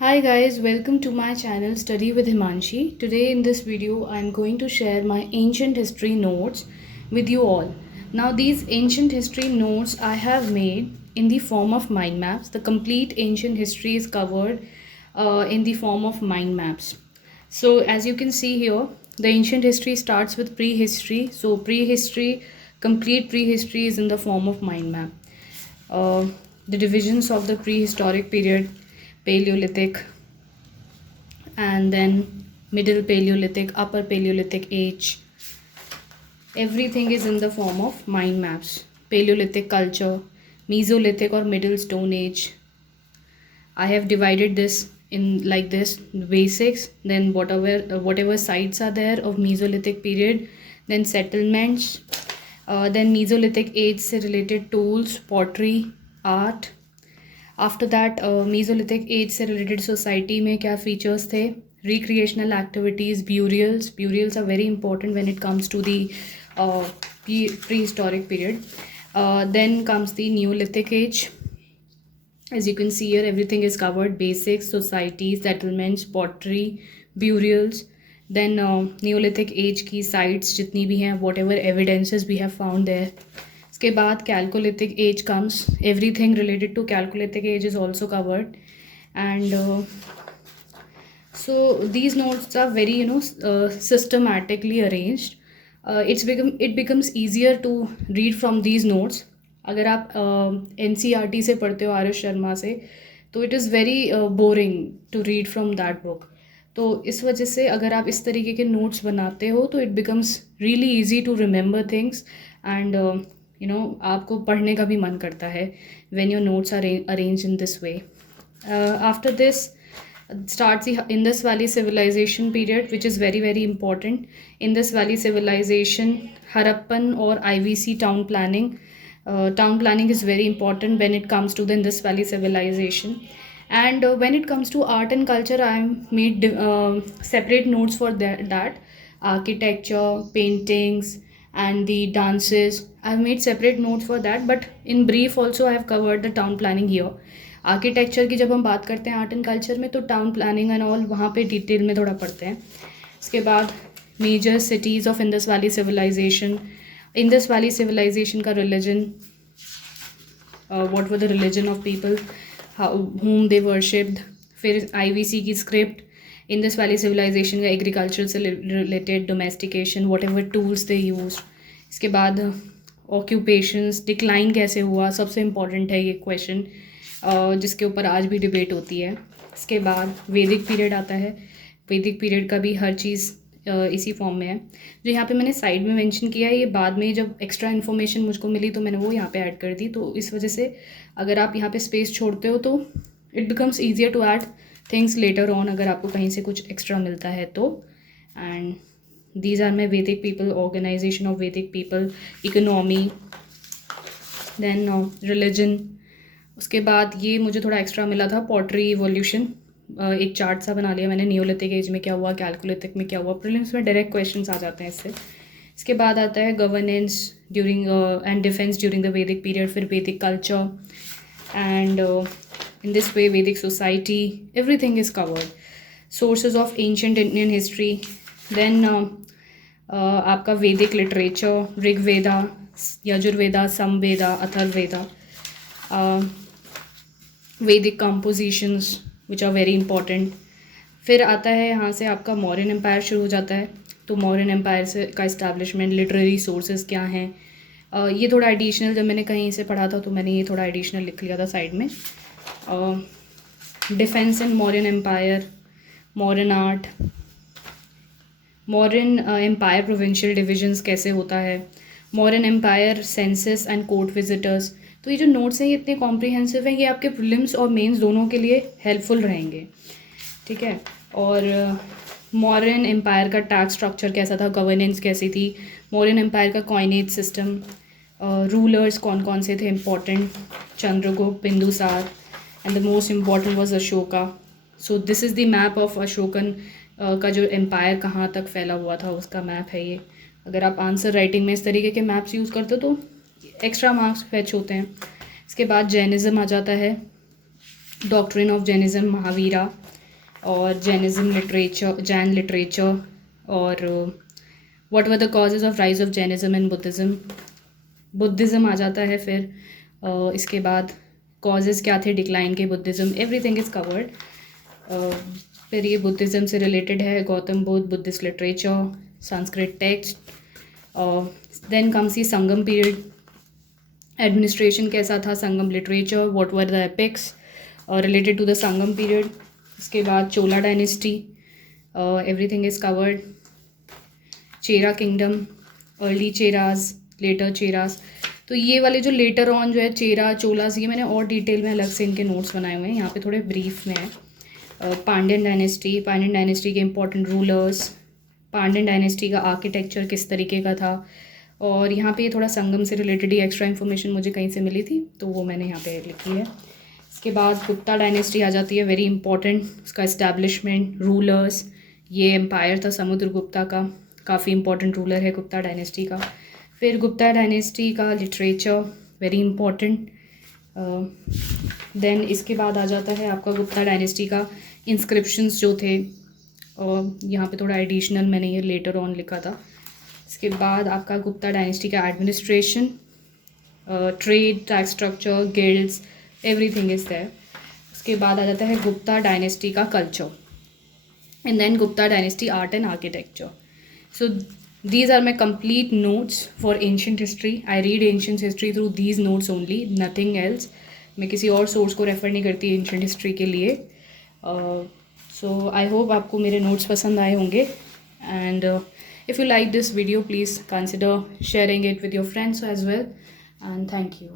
Hi guys, welcome to my channel Study with Himanshi. Today in this video I am going to share my ancient history notes with you all. Now these ancient history notes I have made in the form of mind maps. The complete ancient history is covered in the form of mind maps. So as you can see here, the ancient history starts with prehistory. So complete prehistory is in the form of mind map. uh, the divisions of the prehistoric period, Paleolithic, and then Middle Paleolithic, Upper Paleolithic age. Everything is in the form of mind maps. Paleolithic culture, Mesolithic or Middle Stone Age. I have divided this in like this: basics, then whatever sites are there of Mesolithic period, then settlements, then Mesolithic age से related tools, pottery, art. After that mesolithic age से related society में क्या features थे, recreational activities, burials are very important when it comes to the prehistoric period. Then comes the Neolithic age. As you can see here, everything is covered: basics, societies, settlements, pottery, burials. Then Neolithic age की sites जितनी भी हैं, whatever evidences we have found there. इसके बाद chalcolithic age comes. Everything related to chalcolithic age is also covered. And so these notes are very systematically arranged. It becomes easier to read from these notes. अगर आप NCERT से पढ़ते हो, R S Sharma से, तो it is very boring to read from that book. तो इस वजह से अगर आप इस तरीके के नोट्स बनाते हो तो it becomes really easy to remember things. And आपको पढ़ने का भी मन करता है when your notes are arrange in this way. After this starts the Indus Valley civilization period, which is very very important. Indus Valley civilization, Harappan or IVC town planning. Town planning is very important when it comes to the Indus Valley civilization. And when it comes to art and culture, I made separate notes for that. Architecture, paintings, and the dances, I've made separate notes for that, but in brief also I have covered the town planning here. Architecture की जब हम बात करते हैं art and culture में, तो town planning and all वहाँ पे डिटेल में थोड़ा पढ़ते हैं. इसके बाद major cities of Indus valley civilization. Indus valley civilization का religion, what were the religion of people whom they worshipped. फिर IVC की स्क्रिप्ट, इंडस वैली सिविलाइजेशन का एग्रीकल्चर से related, domestication, whatever tools they use. इसके बाद occupations, decline कैसे हुआ, सबसे इम्पॉर्टेंट है ये क्वेश्चन, जिसके ऊपर आज भी डिबेट होती है. इसके बाद वैदिक पीरियड आता है. वैदिक पीरियड का भी हर चीज़ इसी फॉर्म में है. जो यहाँ पे मैंने साइड में मेंशन किया है, ये बाद में जब एक्स्ट्रा इन्फॉर्मेशन मुझको मिली तो मैंने वो यहाँ पे ऐड कर दी. तो इस वजह से अगर आप यहाँ पे स्पेस छोड़ते हो तो it becomes easier to add things later on, अगर आपको कहीं से कुछ एक्स्ट्रा मिलता है तो. एंड दीज आर माई वैदिक पीपल, ऑर्गेनाइजेशन ऑफ वैदिक पीपल, इकोनॉमी, देन रिलीजन. उसके बाद ये मुझे थोड़ा एक्स्ट्रा मिला था, पॉटरी इवोल्यूशन. एक चार्ट सा बना लिया मैंने, नियोलिथिक एज में क्या हुआ, कैलकुलिथिक में क्या हुआ. प्रीलिम्स में डायरेक्ट क्वेश्चंस आ जाते हैं इससे. इसके बाद आता है governance during and defence during the Vedic period. फिर Vedic culture, and in this way Vedic society, everything is covered. Sources of ancient Indian history. Then आपका Vedic literature, Rigveda, Yajurveda, Samaveda, Atharvaveda, Vedic compositions which are very important. फिर आता है यहाँ से आपका Mauryan empire शुरू हो जाता है. तो मौर्यन एम्पायर से का इस्टेब्लिशमेंट, लिटरेरी सोर्सेज क्या हैं, ये थोड़ा एडिशनल, जब मैंने कहीं से पढ़ा था तो मैंने ये थोड़ा एडिशनल लिख लिया था साइड में. Defence in Mauryan empire, modern art, modern empire provincial divisions कैसे होता है, modern empire census and court visitors. तो ये जो नोट्स हैं ये इतने कॉम्प्रिहेंसिव हैं, ये आपके प्रीलिम्स और मेंस दोनों के लिए हेल्पफुल रहेंगे. ठीक है. और मॉडर्न एम्पायर का टैक्स स्ट्रक्चर कैसा था, गवर्नेंस कैसी थी, मॉडर्न एम्पायर का कॉइनेज सिस्टम, रूलर्स कौन कौन से थे important, Chandragupta, Bindusara, and the most important was Ashoka. So this is the map of Ashokan का जो एम्पायर कहाँ तक फैला हुआ था उसका मैप है ये. अगर आप आंसर राइटिंग में इस तरीके के मैप्स यूज़ करते हो तो एक्स्ट्रा मार्क्स फैच होते हैं. इसके बाद जैनिज़्म आ जाता है, डॉक्ट्रिन ऑफ जैनिज़्म, महावीरा, और जैनिज़्म लिटरेचर, जैन लिटरेचर, और what were the causes of rise of Jainism and Buddhism, Buddhism आ जाता है फिर। इसके बाद कॉजेज़ क्या थे डिक्लाइन के बुद्धिज़्म, एवरीथिंग इज़ कवर्ड। फिर ये बुद्धिज़्म से रिलेटेड है, Gautam Buddha, Buddhist literature, Sanskrit text. Then comes the Sangam period, administration कैसा था, Sangam literature, what were the epics related to the Sangam period. इसके बाद Chola dynasty, everything is covered. Chera kingdom, early Cheras, later Cheras. तो ये वाले जो लेटर ऑन जो है चेरा चोलास, ये मैंने और डिटेल में अलग से इनके नोट्स बनाए हुए हैं, यहाँ पे थोड़े ब्रीफ में है। पांड्यन डायनेस्टी के इंपॉर्टेंट रूलर्स, पांड्यन डायनेस्टी का आर्किटेक्चर किस तरीके का था, और यहाँ पे थोड़ा संगम से रिलेटेड ही एक्स्ट्रा इन्फॉर्मेशन मुझे कहीं से मिली थी तो वो मैंने यहाँ पे लिखी है। इसके बाद गुप्ता डायनेस्टी आ जाती है, वेरी इंपॉर्टेंट, उसका इस्टेब्लिशमेंट, रूलर्स। ये एम्पायर था समुद्रगुप्ता का, काफ़ी इंपॉर्टेंट रूलर है गुप्ता डायनेस्टी का। फिर गुप्ता डायनेस्टी का लिटरेचर, वेरी इंपॉर्टेंट। देन इसके बाद आ जाता है आपका गुप्ता डायनेस्टी का इंस्क्रिप्शंस जो थे, और यहाँ पे थोड़ा एडिशनल मैंने ये लेटर ऑन लिखा था। इसके बाद आपका गुप्ता डायनेस्टी का administration, trade, tax structure, guilds, everything is there. उसके बाद आ जाता है गुप्ता डायनेस्टी का culture, and then Gupta dynasty art and architecture. So these are my complete notes for ancient history. I read ancient history through these notes only, nothing else. मैं किसी और source को रेफ़र नहीं करती एंशियंट हिस्ट्री के लिए। सो I hope आपको मेरे नोट्स पसंद आए होंगे, and if you like this video please consider sharing it with your friends as well, and thank you.